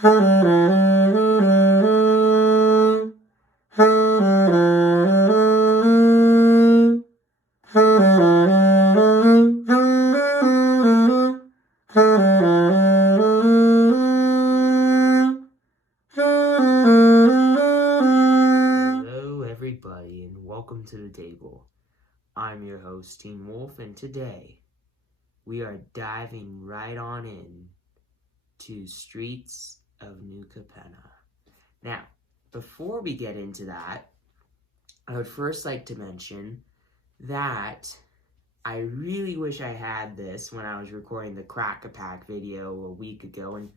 Hello everybody and welcome to the table. I'm your host Teen Wolf, and today we are diving right on in to Streets of New Capenna. Now, before we get into that, I would first like to mention that I really wish I had this when I was recording the Crack-a-Pack video a week ago. And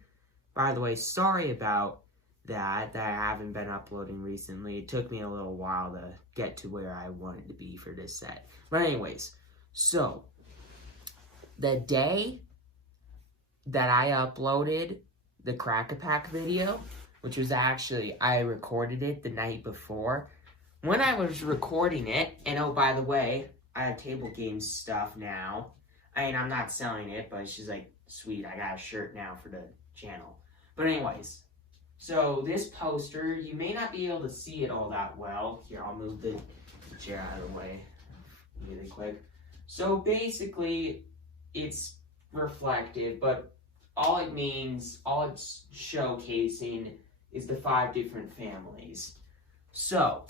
by the way, sorry about that I haven't been uploading recently. It took me a little while to get to where I wanted to be for this set. But anyways, so the day that I uploaded the Crack-a-Pack video, which was actually, I recorded it the night before. When I was recording it, and oh, by the way, I have table games stuff now. I mean, I'm not selling it, but it's just like, sweet, I got a shirt now for the channel. But anyways, so this poster, you may not be able to see it all that well. Here, I'll move the chair out of the way really quick. So basically, it's reflective, but all it means, all it's showcasing is the 5 different families. So,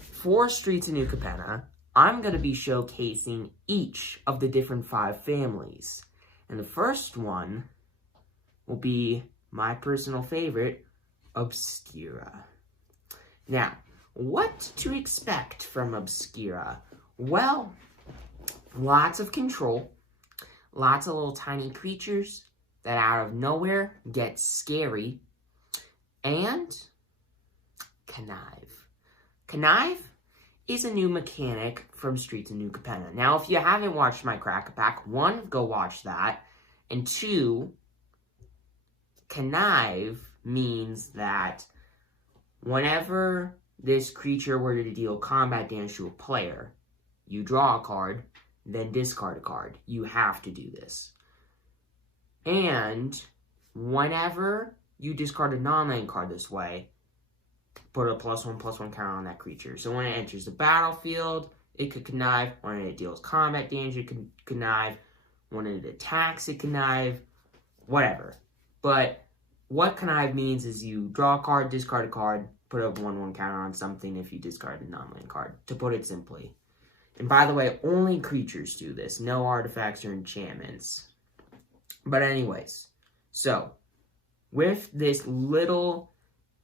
for Streets of New Capenna, I'm going to be showcasing each of the different 5 families. And the first one will be my personal favorite, Obscura. Now, what to expect from Obscura? Well, lots of control, lots of little tiny creatures that out of nowhere get scary, and Connive. Connive is a new mechanic from Streets of New Capenna. Now, if you haven't watched my Crack-a-Pack, 1, go watch that, and 2, Connive means that whenever this creature were to deal combat damage to a player, you draw a card, then discard a card. You have to do this. And whenever you discard a non-land card this way, put a +1/+1 counter on that creature. So when it enters the battlefield, it could connive. When it deals combat damage, it could connive. When it attacks, it connive. Whatever. But what connive means is you draw a card, discard a card, put a 1/1 counter on something if you discard a non-land card, to put it simply. And by the way, only creatures do this. No artifacts or enchantments. But anyways, so with this little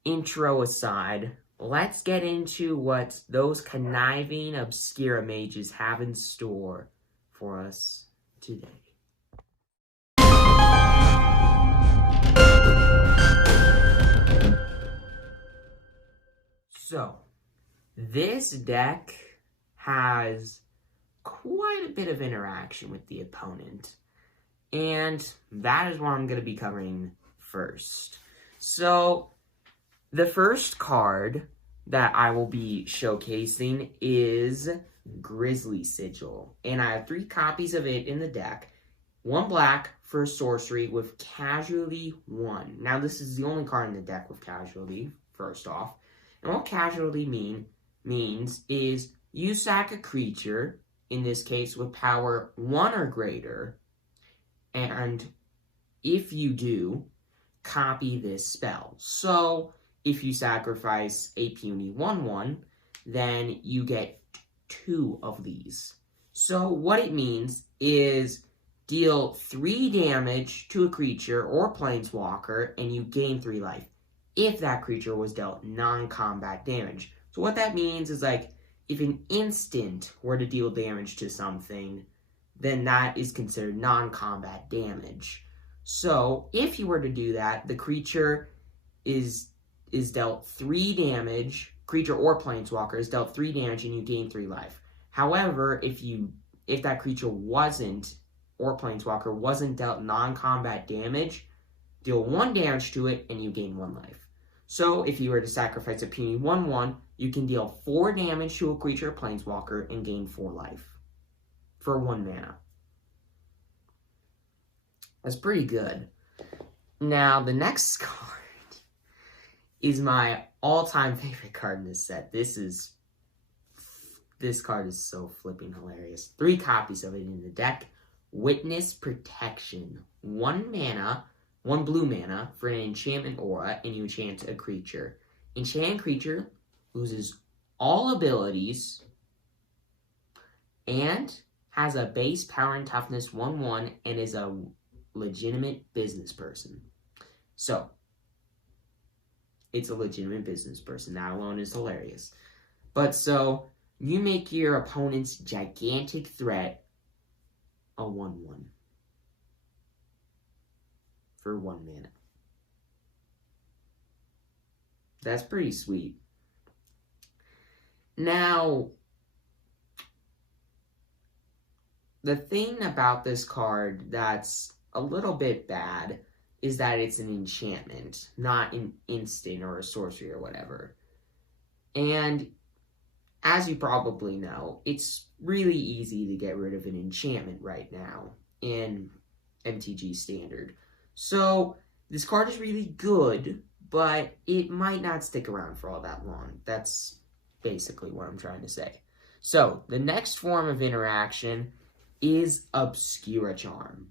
intro aside, let's get into what those conniving Obscura mages have in store for us today. So, this deck has quite a bit of interaction with the opponent, and that is what I'm going to be covering first. So, the first card that I will be showcasing is Grizzly Sigil, and I have 3 copies of it in the deck. 1 black for sorcery with Casualty 1. Now, this is the only card in the deck with Casualty, first off. And what Casualty means is you sack a creature, in this case with power 1 or greater, and if you do, copy this spell. So, if you sacrifice a puny 1/1, then you get 2 of these. So, what it means is deal 3 damage to a creature or planeswalker, and you gain 3 life, if that creature was dealt non-combat damage. So what that means is, like, if an instant were to deal damage to something, then that is considered non-combat damage. So if you were to do that, the creature is dealt 3 damage, creature or planeswalker is dealt 3 damage and you gain 3 life. However, if that creature wasn't, or planeswalker wasn't dealt non-combat damage, deal 1 damage to it and you gain 1 life. So, if you were to sacrifice a puny 1/1, you can deal 4 damage to a creature or planeswalker and gain 4 life for 1 mana. That's pretty good. Now, the next card is my all-time favorite card in this set. This card is so flipping hilarious. 3 copies of it in the deck. Witness Protection. 1 mana, 1 blue mana for an enchantment aura, and you enchant a creature. Enchanted creature loses all abilities and has a base power and toughness 1/1 and is a legitimate business person. So, it's a legitimate business person. That alone is hilarious. But so, you make your opponent's gigantic threat a 1/1 for 1 mana. That's pretty sweet. Now, the thing about this card that's a little bit bad is that it's an enchantment, not an instant or a sorcery or whatever. And as you probably know, it's really easy to get rid of an enchantment right now in MTG Standard. So this card is really good, but it might not stick around for all that long. That's basically what I'm trying to say. So the next form of interaction is Obscura Charm.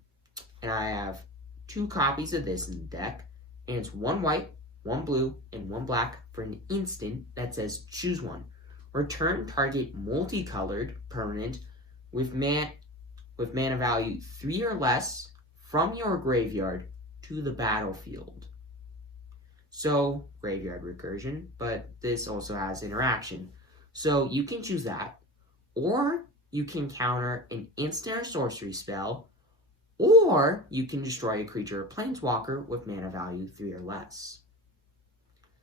And I have 2 copies of this in the deck, and it's 1 white, 1 blue, and 1 black for an instant that says choose 1. Return target multicolored permanent with mana value 3 or less from your graveyard to the battlefield. So, graveyard recursion, but this also has interaction. So you can choose that, or you can counter an instant or sorcery spell, or you can destroy a creature or planeswalker with mana value 3 or less.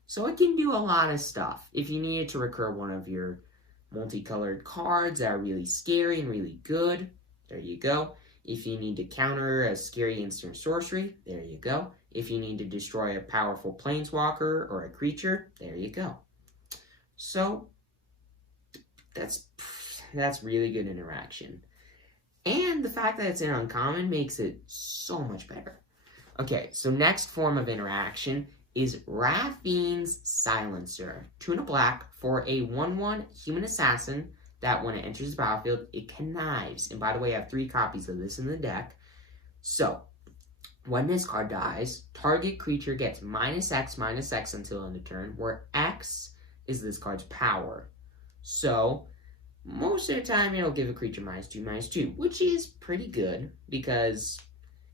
So it can do a lot of stuff. If you needed to recur one of your multicolored cards that are really scary and really good, there you go. If you need to counter a scary instant sorcery, there you go. If you need to destroy a powerful planeswalker or a creature, there you go. So that's really good interaction. And the fact that it's an uncommon makes it so much better. Okay, so next form of interaction is Raffine's Silencer. 2 and a black for a 1/1 human assassin that when it enters the battlefield, it connives. And by the way, I have 3 copies of this in the deck. So, when this card dies, target creature gets -X until end of turn, where X is this card's power. So, most of the time, it'll give a creature -2/2, which is pretty good because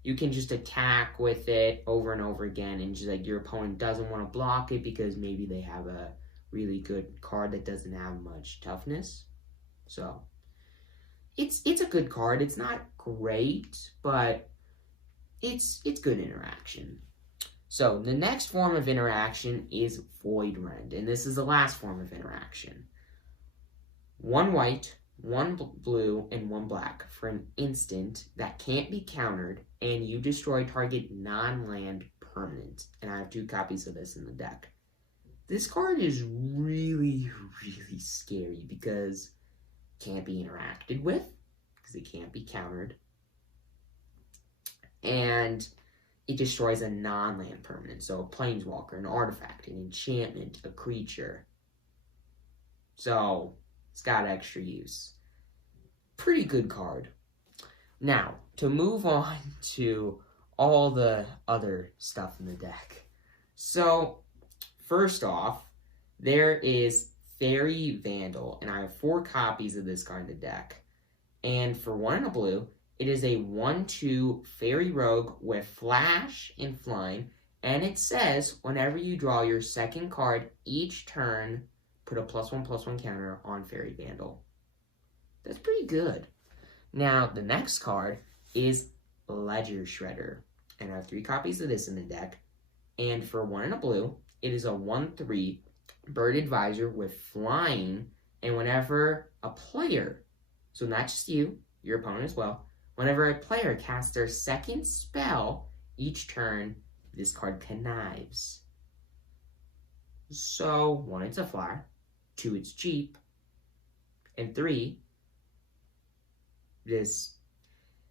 you can just attack with it over and over again, and just like your opponent doesn't want to block it because maybe they have a really good card that doesn't have much toughness. So it's a good card. It's not great, but it's good interaction. So the next form of interaction is Void Rend, and this is the last form of interaction. 1 white, 1 blue, and 1 black for an instant that can't be countered, and you destroy target non-land permanent. And I have 2 copies of this in the deck. This card is really, really scary because it can't be interacted with, because it can't be countered, and it destroys a non-land permanent, so a planeswalker, an artifact, an enchantment, a creature. So it's got extra use. Pretty good card. Now, to move on to all the other stuff in the deck. So, first off, there is Fairy Vandal, and I have 4 copies of this card in the deck. And for 1 and a blue, it is a 1/2 Fairy Rogue with Flash and Flying, and it says, whenever you draw your second card each turn, put a +1/+1 counter on Fairy Vandal. That's pretty good. Now, the next card is Ledger Shredder, and I have 3 copies of this in the deck. And for 1 and a blue, it is a 1/3 Bird Advisor with Flying, and whenever a player, so not just you, your opponent as well, whenever a player casts their second spell each turn, this card connives. So, 1, it's a flyer, 2, it's cheap, and 3, this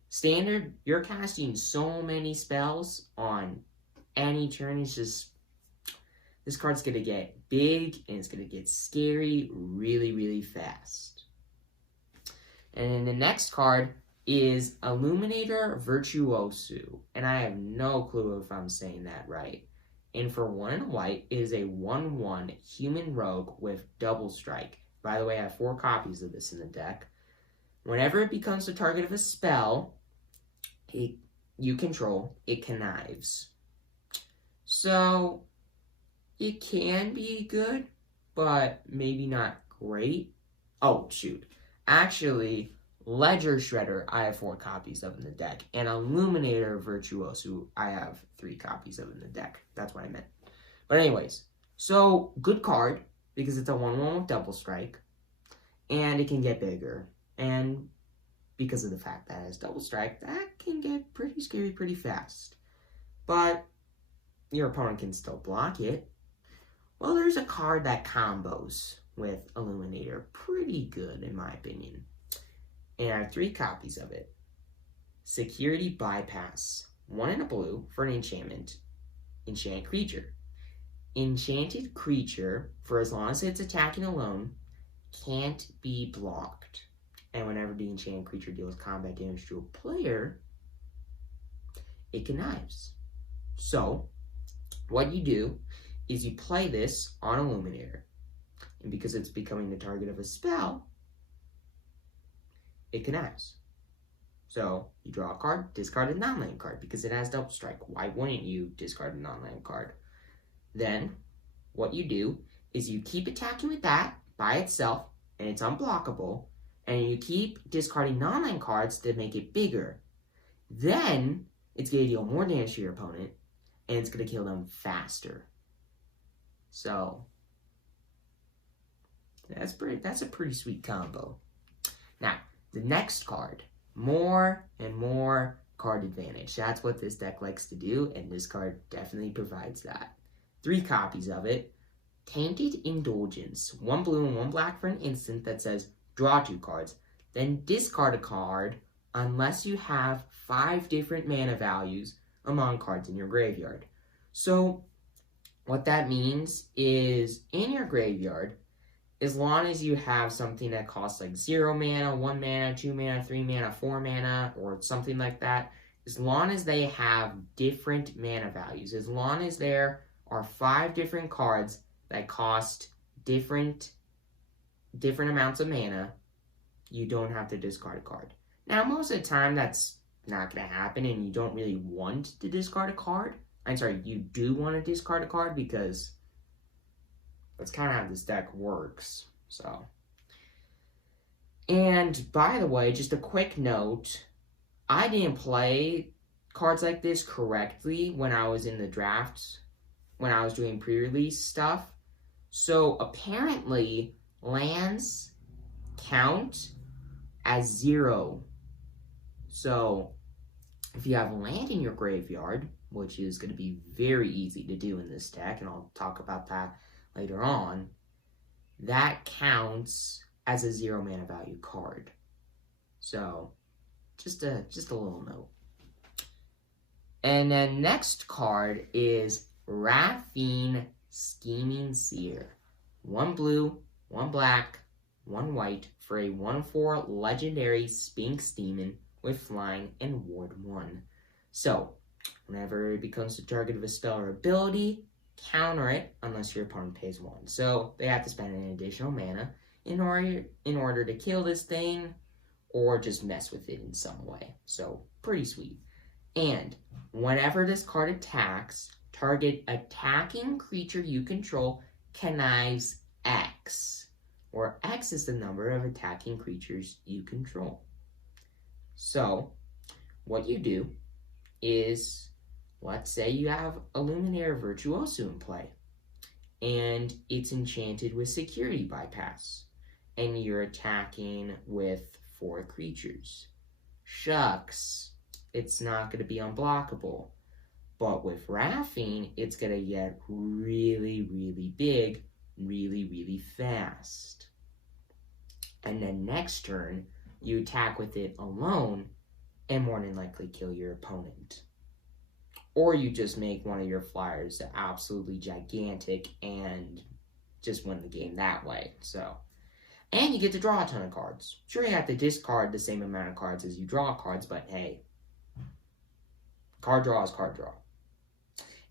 standard, you're casting so many spells on any turn. It's just, this card's going to get big and it's going to get scary really, really fast. And then the next card is Illuminator Virtuoso. And I have no clue if I'm saying that right. And for 1 and white, it is a 1/1 human rogue with double strike. By the way, I have 4 copies of this in the deck. Whenever it becomes the target of a spell you control, it connives. So, it can be good, but maybe not great. Oh, shoot. Actually, Ledger Shredder, I have 4 copies of in the deck. And Illuminator Virtuoso, I have 3 copies of in the deck. That's what I meant. But anyways, so good card, because it's a 1/1 with double strike. And it can get bigger. And because of the fact that it has double strike, that can get pretty scary pretty fast. But your opponent can still block it. Well, there's a card that combos with Illuminator pretty good, in my opinion. And I have 3 copies of it. Security Bypass. 1 and a blue for an enchantment. Enchant creature. Enchanted creature, for as long as it's attacking alone, can't be blocked. And whenever the enchanted creature deals combat damage to a player, it connives. So, what you do is you play this on Illuminator. And because it's becoming the target of a spell, it connives. So, you draw a card, discard a non-land card, because it has double strike. Why wouldn't you discard a non-land card? Then, what you do is you keep attacking with that by itself, and it's unblockable, and you keep discarding non-land cards to make it bigger. Then, it's going to deal more damage to your opponent, and it's going to kill them faster. So, that's a pretty sweet combo. Now, the next card, more and more card advantage. That's what this deck likes to do, and this card definitely provides that. 3 copies of it. Tainted Indulgence. 1 blue and 1 black for an instant that says, draw 2 cards. Then discard a card unless you have 5 different mana values among cards in your graveyard. So, what that means is, in your graveyard, as long as you have something that costs like 0 mana, 1 mana, 2 mana, 3 mana, 4 mana, or something like that, as long as they have different mana values, as long as there are 5 different cards that cost different amounts of mana, you don't have to discard a card. Now, most of the time, that's not going to happen, and you don't really want to discard a card. I'm sorry, you do want to discard a card, because that's kind of how this deck works. So, and by the way, just a quick note, I didn't play cards like this correctly when I was in the drafts, when I was doing pre-release stuff. So apparently, lands count as 0. So if you have land in your graveyard, which is going to be very easy to do in this deck, and I'll talk about that later on, that counts as a 0 mana value card. So, just a little note. And then next card is Raffine Scheming Seer. 1 blue, 1 black, 1 white for a 1/4 legendary Sphinx Demon with flying and ward 1. So, whenever it becomes the target of a spell or ability, counter it unless your opponent pays 1. So they have to spend an additional mana in order to kill this thing or just mess with it in some way. So pretty sweet. And whenever this card attacks, target attacking creature you control connives X, where X is the number of attacking creatures you control. So what you do is, let's say you have Illuminator Virtuoso in play, and it's enchanted with Security Bypass, and you're attacking with 4 creatures. Shucks, it's not going to be unblockable. But with Raffine, it's going to get really, really big, really, really fast. And then next turn, you attack with it alone, and more than likely kill your opponent. or you just make one of your flyers absolutely gigantic and just win the game that way. So, and you get to draw a ton of cards. Sure, you have to discard the same amount of cards as you draw cards, but hey, card draw is card draw.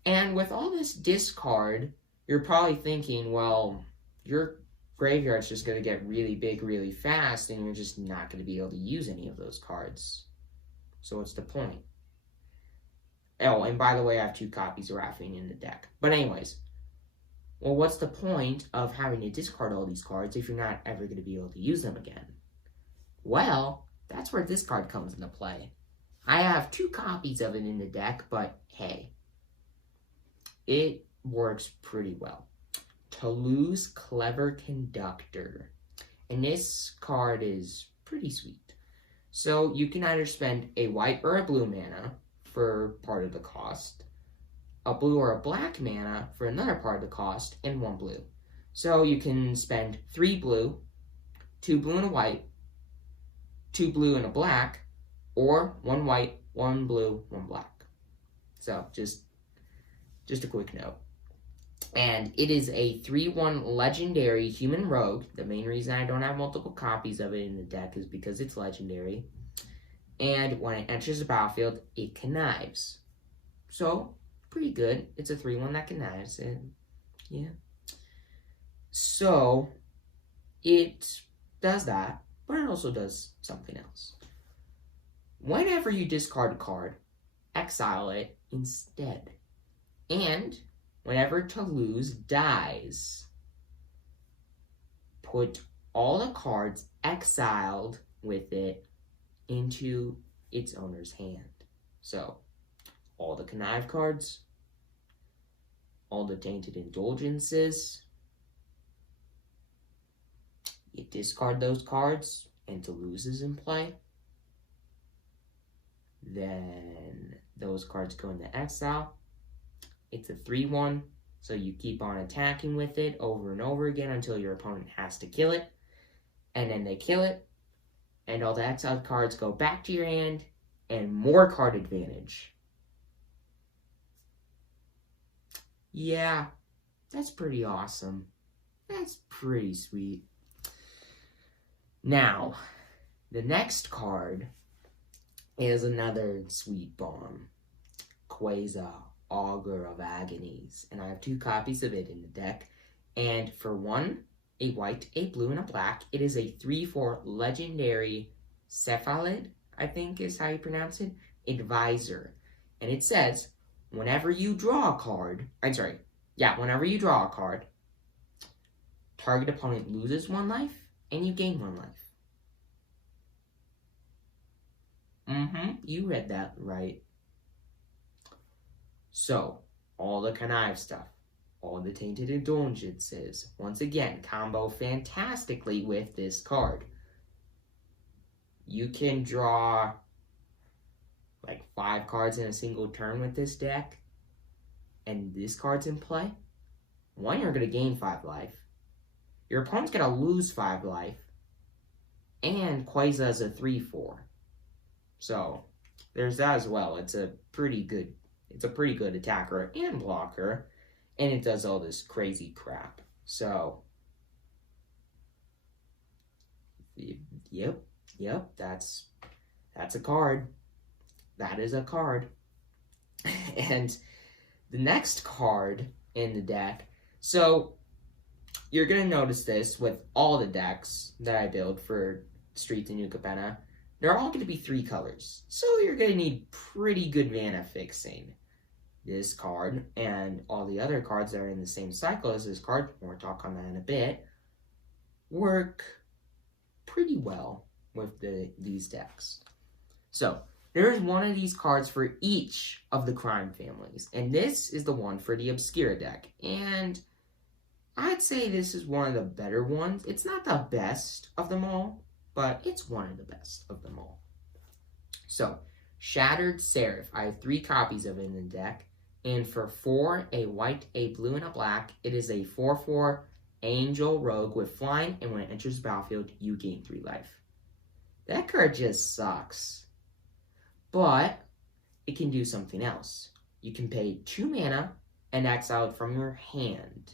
And with all this discard, you're probably thinking, well, your graveyard's just going to get really big really fast, and you're just not going to be able to use any of those cards. So what's the point? Oh, and by the way, I have 2 copies of Raffing in the deck. But anyways, well, what's the point of having to discard all these cards if you're not ever going to be able to use them again? Well, that's where this card comes into play. I have 2 copies of it in the deck, but hey, it works pretty well. Toulouse Clever Conductor. And this card is pretty sweet. So you can either spend a white or a blue mana for part of the cost, a blue or a black mana for another part of the cost, and 1 blue. So you can spend 3 blue, 2 blue and a white, 2 blue and a black, or 1 white, 1 blue, 1 black. So just a quick note. And it is a 3/1 legendary human rogue. The main reason I don't have multiple copies of it in the deck is because it's legendary. And when it enters the battlefield, it connives. So, pretty good. It's a 3/1 that connives. And yeah. So, it does that, but it also does something else. Whenever you discard a card, exile it instead. And whenever Toulouse dies, put all the cards exiled with it into its owner's hand. So, all the connive cards, all the tainted indulgences, you discard those cards and Toulouse is in play. Then those cards go into exile. It's a 3/1, so you keep on attacking with it over and over again until your opponent has to kill it. And then they kill it, and all the exiled cards go back to your hand, and more card advantage. Yeah, that's pretty awesome. That's pretty sweet. Now, the next card is another sweet bomb. Quasar, Augur of Agonies. And I have 2 copies of it in the deck. And for 1, a white, a blue, and a black, it is a 3/4 legendary cephalid, I think is how you pronounce it, advisor. And it says, whenever you draw a card, whenever you draw a card, target opponent loses 1 life, and you gain 1 life. You read that right. So, all the connive stuff, all the tainted indulgences, once again, combo fantastically with this card. You can draw like 5 cards in a single turn with this deck, and this card's in play. 1, you're going to gain 5 life. Your opponent's going to lose 5 life, and Quasar is a 3/4. So, there's that as well. It's a pretty good attacker and blocker, and it does all this crazy crap. So, yep, that's a card. That is a card. And the next card in the deck, so you're going to notice this with all the decks that I build for Streets and New Capenna. They're all going to be 3 colors. So you're going to need pretty good mana fixing. This card and all the other cards that are in the same cycle as this card, we'll talk on that in a bit, work pretty well with these decks. So, there's one of these cards for each of the crime families, and this is the one for the Obscura deck. And I'd say this is one of the better ones. It's not the best of them all, but it's one of the best of them all. So, Shattered Seraph. I have 3 copies of it in the deck. And for 4, a white, a blue, and a black, it is a 4/4 Angel Rogue with flying, and when it enters the battlefield, you gain 3 life. That card just sucks. But it can do something else. you can pay 2 mana and exile it from your hand.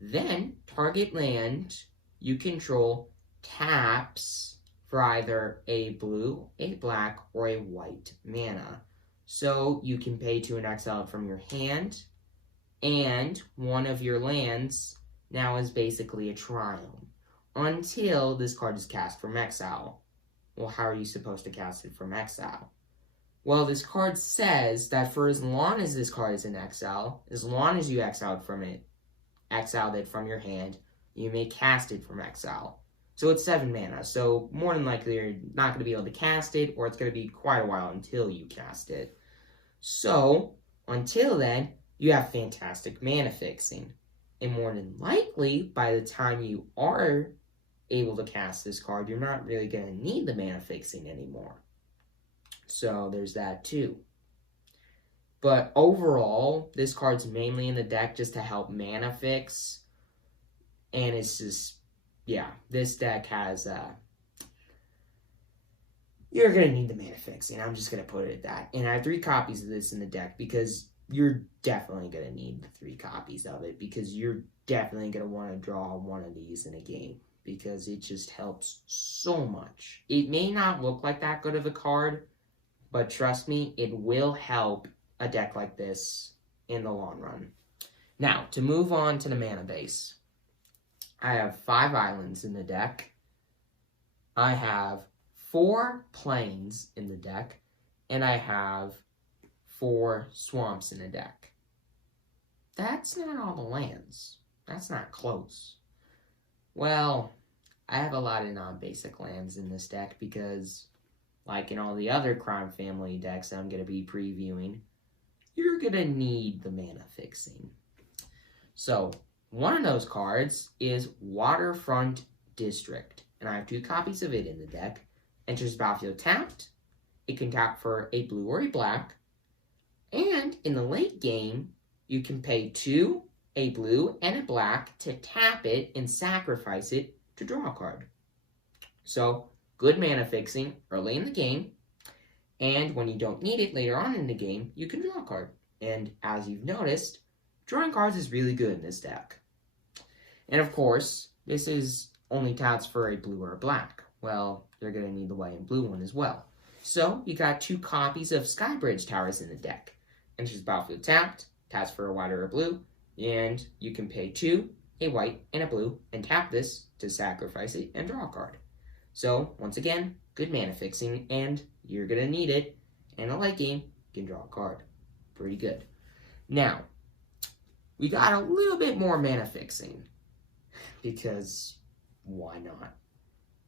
Then, target land you control taps for either a blue, a black, or a white mana. So you can pay 2 and exile it from your hand, and one of your lands now is basically a triumph until this card is cast from exile. Well, how are you supposed to cast it from exile? Well, this card says that for as long as this card is in exile, as long as you exiled it from your hand, you may cast it from exile. So it's 7 mana, so more than likely you're not going to be able to cast it, or it's going to be quite a while until you cast it. So, until then, you have fantastic mana fixing. And more than likely, by the time you are able to cast this card, you're not really going to need the mana fixing anymore. So there's that too. But overall, this card's mainly in the deck just to help mana fix. And it's just, yeah, this deck has, you're going to need the mana fixing. I'm just going to put it at that. And I have 3 copies of this in the deck because you're definitely going to need the 3 copies of it, because you're definitely going to want to draw one of these in a game, because it just helps so much. It may not look like that good of a card, but trust me, it will help a deck like this in the long run. Now, to move on to the mana base. I have 5 islands in the deck. I have 4 plains in the deck. And I have 4 swamps in the deck. That's not all the lands. That's not close. Well, I have a lot of non-basic lands in this deck because, like in all the other Crime Family decks I'm going to be previewing, you're going to need the mana fixing. So, one of those cards is Waterfront District, and I have 2 copies of it in the deck. Enters the battlefield tapped. It can tap for a blue or a black. And in the late game, you can pay 2, a blue and a black, to tap it and sacrifice it to draw a card. So, good mana fixing early in the game, and when you don't need it later on in the game, you can draw a card. And as you've noticed, drawing cards is really good in this deck. And of course, this is only taps for a blue or a black. Well, you're going to need the white and blue one as well. So, you got 2 copies of Skybridge Towers in the deck. Enters the battlefield tapped, taps for a white or a blue, and you can pay 2, a white and a blue, and tap this to sacrifice it and draw a card. So, once again, good mana fixing, and you're going to need it. And in a late game, you can draw a card. Pretty good. Now, we got a little bit more mana fixing, because why not?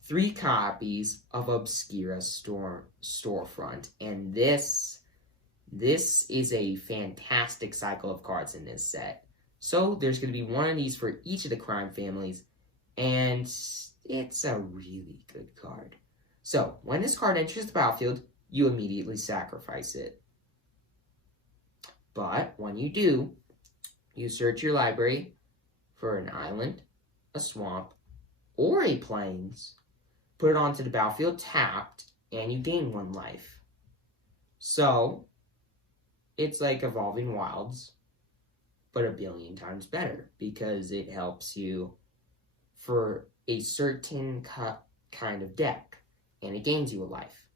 3 copies of Obscura Storefront, and this is a fantastic cycle of cards in this set. So there's going to be one of these for each of the crime families, and it's a really good card. So when this card enters the battlefield, you immediately sacrifice it. But when you do, you search your library for an island, a swamp, or a plains, put it onto the battlefield tapped, and you gain 1 life. So, it's like Evolving Wilds, but a billion times better, because it helps you for a certain kind of deck, and it gains you a life.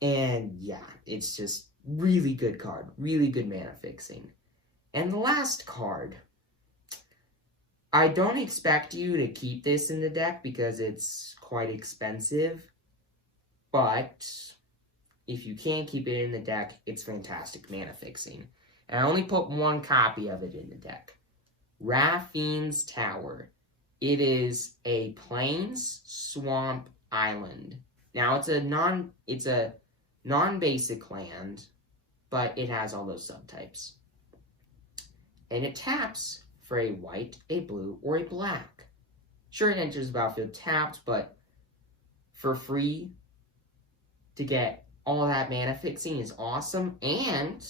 And yeah, it's just really good card, really good mana fixing. And the last card, I don't expect you to keep this in the deck because it's quite expensive, but if you can keep it in the deck, it's fantastic mana fixing. And I only put 1 copy of it in the deck. Raffine's Tower. It is a plains swamp island. Now it's a non-basic land, but it has all those subtypes. And it taps for a white, a blue, or a black. Sure, it enters the battlefield tapped, but for free to get all that mana fixing is awesome. And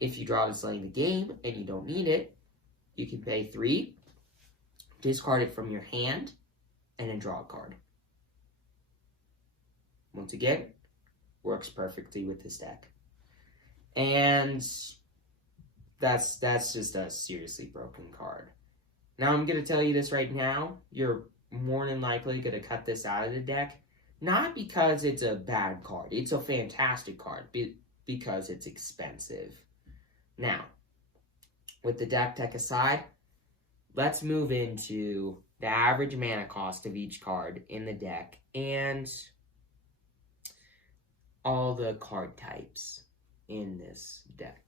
if you draw this late in the game and you don't need it, you can pay 3, discard it from your hand, and then draw a card. Once again, works perfectly with this deck. And that's just a seriously broken card. Now I'm going to tell you this right now. You're more than likely going to cut this out of the deck. Not because it's a bad card. It's a fantastic card because it's expensive. Now, with the deck tech aside, let's move into the average mana cost of each card in the deck and all the card types in this deck.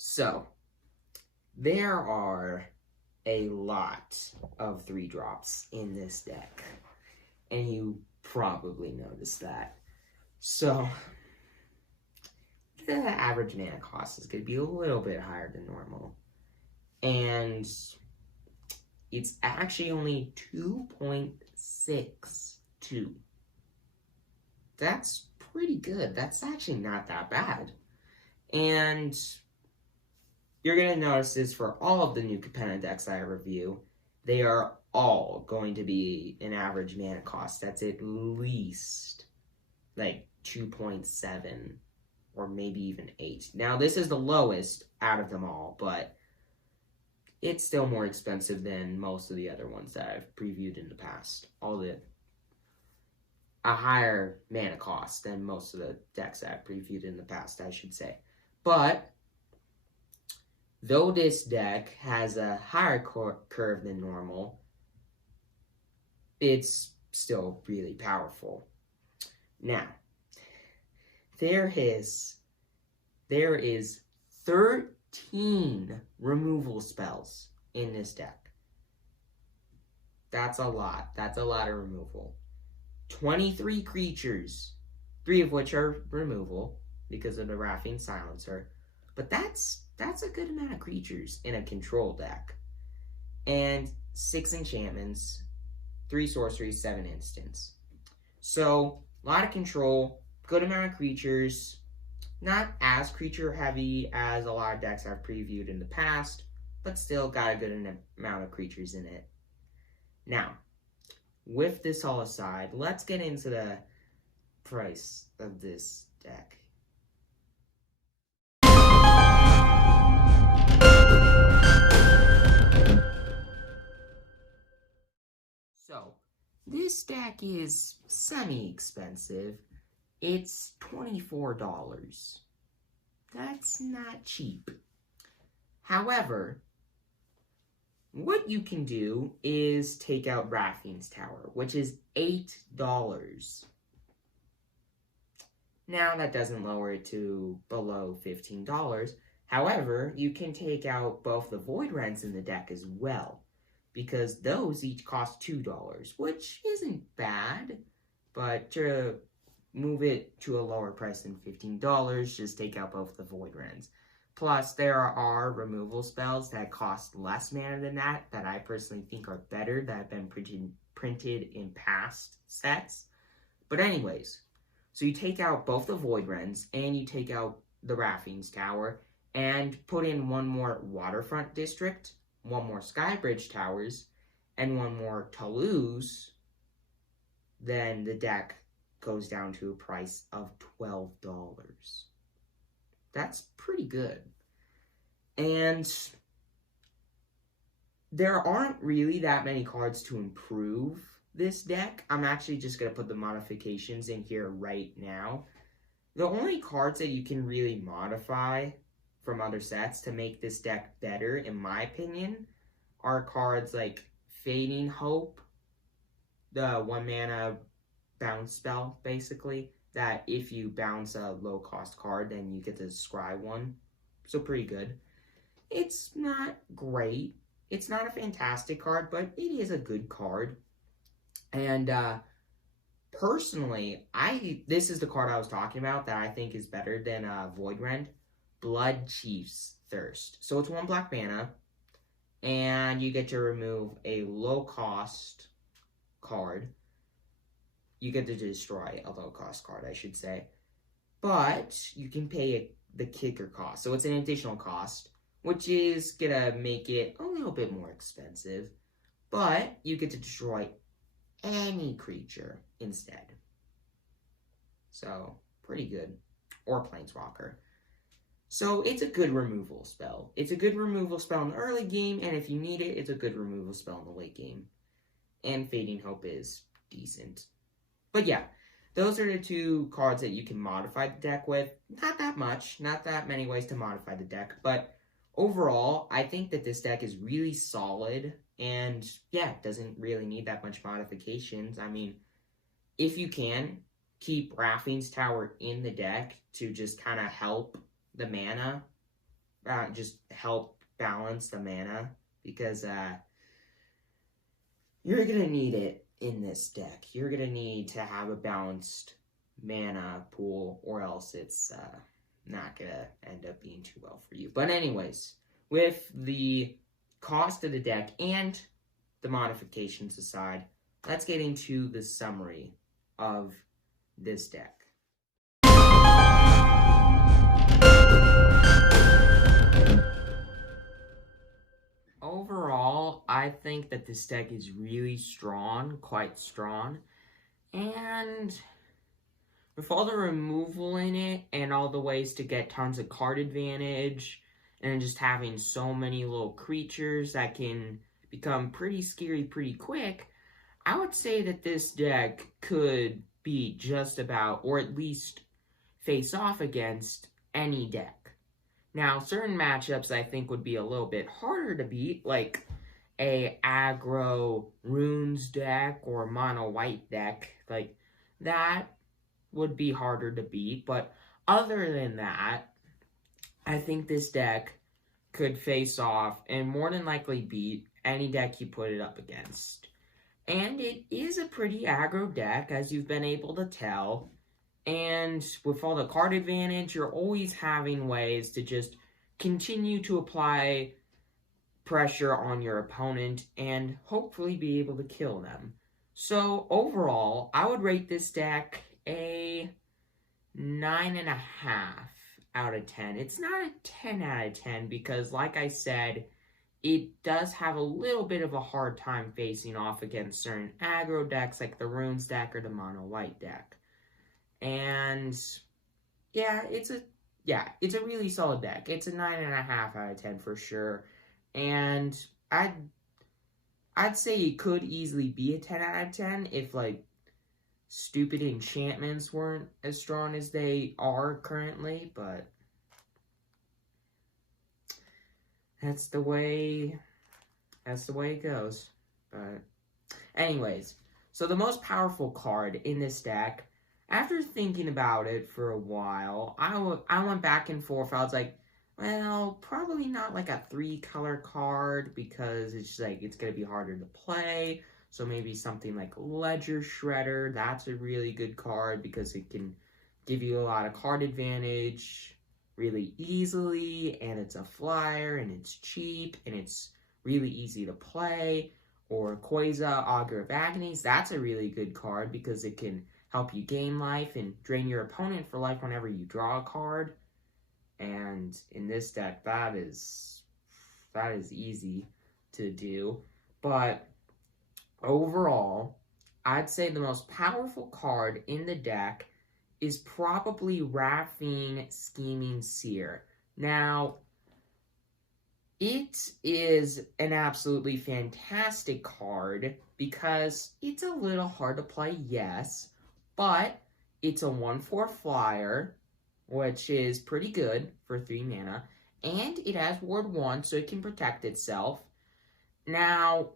So, there are a lot of 3-drops in this deck, and you probably noticed that. So, the average mana cost is going to be a little bit higher than normal, and it's actually only 2.62. That's pretty good. That's actually not that bad. And you're going to notice this for all of the new Capenna decks I review. They are all going to be an average mana cost that's at least like 2.7 or maybe even 8. Now, this is the lowest out of them all, but it's still more expensive than most of the other ones that I've previewed in the past. A higher mana cost than most of the decks that I've previewed in the past, I should say. But though this deck has a higher curve than normal, it's still really powerful. Now, there is 13 removal spells in this deck. That's a lot. That's a lot of removal. 23 creatures, 3 of which are removal because of the Wrathing Silencer. But that's a good amount of creatures in a control deck. And 6 enchantments, 3 sorceries, 7 instants. So, a lot of control, good amount of creatures, not as creature heavy as a lot of decks I've previewed in the past, but still got a good amount of creatures in it. Now, with this all aside, let's get into the price of this deck. So, this deck is semi-expensive. It's $24. That's not cheap. However, what you can do is take out Wrathing's Tower, which is $8. Now, that doesn't lower it to below $15. However, you can take out both the Void Rents in the deck as well, because those each cost $2, which isn't bad, but to move it to a lower price than $15, just take out both the Void Rents. Plus, there are removal spells that cost less mana than that I personally think are better, that have been printed in past sets. But anyways, so you take out both the Void Rents, and you take out the Wrathing's Tower, and put in 1 more Waterfront District, 1 more Skybridge Towers, and 1 more Toulouse, then the deck goes down to a price of $12. That's pretty good. And there aren't really that many cards to improve this deck. I'm actually just going to put the modifications in here right now. The only cards that you can really modify from other sets to make this deck better, in my opinion, are cards like Fading Hope, the 1 mana bounce spell, basically, that if you bounce a low-cost card, then you get to scry 1. So pretty good. It's not great. It's not a fantastic card, but it is a good card. And personally, this is the card I was talking about that I think is better than Void Rent, Blood Chief's Thirst. So it's 1 black mana, and you get to remove a low-cost card. You get to destroy a low-cost card, I should say. But you can pay the kicker cost. So it's an additional cost, which is going to make it a little bit more expensive. But you get to destroy any creature instead. So, pretty good. Or Planeswalker. So, it's a good removal spell. It's a good removal spell in the early game, and if you need it, it's a good removal spell in the late game. And Fading Hope is decent. But yeah, those are the two cards that you can modify the deck with. Not that much, not that many ways to modify the deck, but overall, I think that this deck is really solid, and yeah, doesn't really need that much modifications. I mean, if you can, keep Raffin's Tower in the deck to just kind of help the mana, just help balance the mana, because you're going to need it in this deck. You're going to need to have a balanced mana pool, or else it's not going to end up being too well for you. But anyways, with the cost of the deck and the modifications aside, let's get into the summary of this deck. Overall, I think that this deck is really strong, quite strong, and with all the removal in it and all the ways to get tons of card advantage and just having so many little creatures that can become pretty scary pretty quick, I would say that this deck could beat just about, or at least face off against, any deck. Now, certain matchups I think would be a little bit harder to beat, like a aggro runes deck or mono white deck. Like, that would be harder to beat, but other than that, I think this deck could face off and more than likely beat any deck you put it up against. And it is a pretty aggro deck, as you've been able to tell. And with all the card advantage, you're always having ways to just continue to apply pressure on your opponent and hopefully be able to kill them. So overall, I would rate this deck a 9.5 out of 10. It's not a 10 out of 10 because, like I said, it does have a little bit of a hard time facing off against certain aggro decks like the Runes deck or the Mono White deck. And yeah, it's a really solid deck. It's a 9.5 out of 10 for sure. And I'd say it could easily be a 10 out of 10 if like stupid enchantments weren't as strong as they are currently, but that's the way it goes. But anyways, so the most powerful card in this deck, after thinking about it for a while, I went back and forth. I was like, well, probably not like a 3-color card because it's just like it's going to be harder to play. So maybe something like Ledger Shredder. That's a really good card because it can give you a lot of card advantage really easily, and it's a flyer, and it's cheap, and it's really easy to play. Or Quasar, Augur of Agonies. That's a really good card because it can help you gain life and drain your opponent for life whenever you draw a card. And in this deck, that is easy to do. But overall, I'd say the most powerful card in the deck is probably Raffine Scheming Seer. Now, it is an absolutely fantastic card because it's a little hard to play, yes, but it's a 1/4 flyer, which is pretty good for 3 mana, and it has Ward 1, so it can protect itself. Now,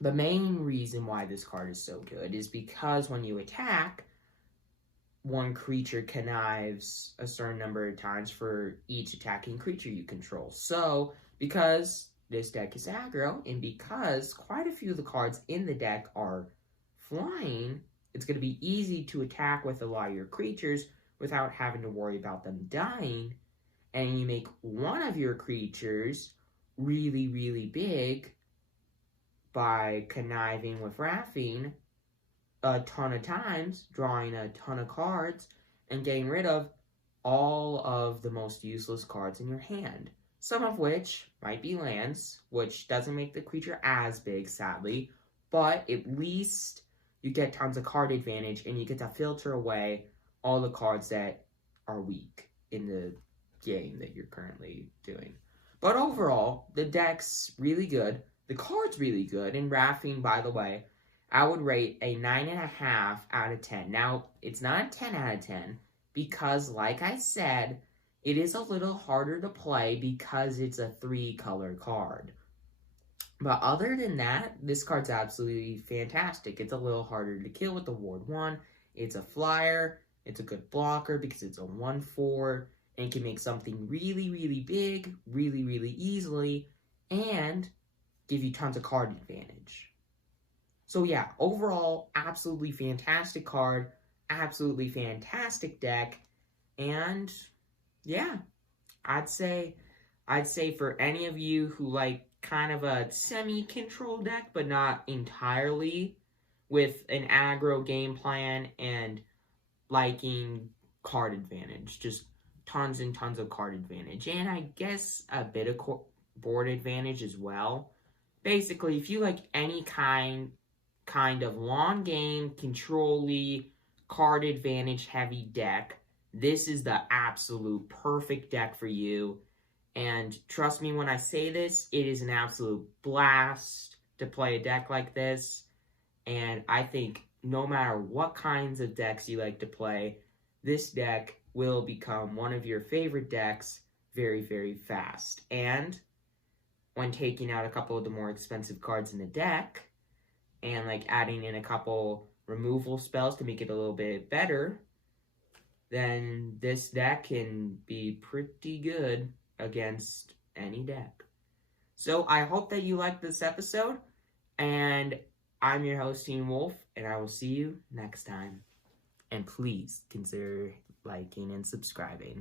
the main reason why this card is so good is because when you attack, one creature connives a certain number of times for each attacking creature you control. So, because this deck is aggro, and because quite a few of the cards in the deck are flying, it's going to be easy to attack with a lot of your creatures without having to worry about them dying. And you make one of your creatures really, really big by conniving with Raffine a ton of times, drawing a ton of cards, and getting rid of all of the most useless cards in your hand. Some of which might be lands, which doesn't make the creature as big, sadly, but at least you get tons of card advantage, and you get to filter away all the cards that are weak in the game that you're currently doing. But overall, the deck's really good. The card's really good. And Raffing, by the way, I would rate a 9.5 out of 10. Now, it's not a 10 out of 10 because, like I said, it is a little harder to play because it's a 3-color card. But other than that, this card's absolutely fantastic. It's a little harder to kill with the Ward 1. It's a flyer. It's a good blocker because it's a 1/4. And can make something really, really big, really, really easily, and give you tons of card advantage. So yeah, overall, absolutely fantastic card, absolutely fantastic deck, and yeah, I'd say for any of you who like kind of a semi-control deck, but not entirely, with an aggro game plan and liking card advantage, just tons and tons of card advantage, and I guess a bit of board advantage as well. Basically, if you like any kind of long game, control-y, card advantage heavy deck, this is the absolute perfect deck for you. And trust me when I say this, it is an absolute blast to play a deck like this. And I think no matter what kinds of decks you like to play, this deck will become one of your favorite decks very, very fast. And when taking out a couple of the more expensive cards in the deck, and like adding in a couple removal spells to make it a little bit better, then this deck can be pretty good against any deck. So I hope that you liked this episode, and I'm your host, Teen Wolf, and I will see you next time. And please consider liking and subscribing.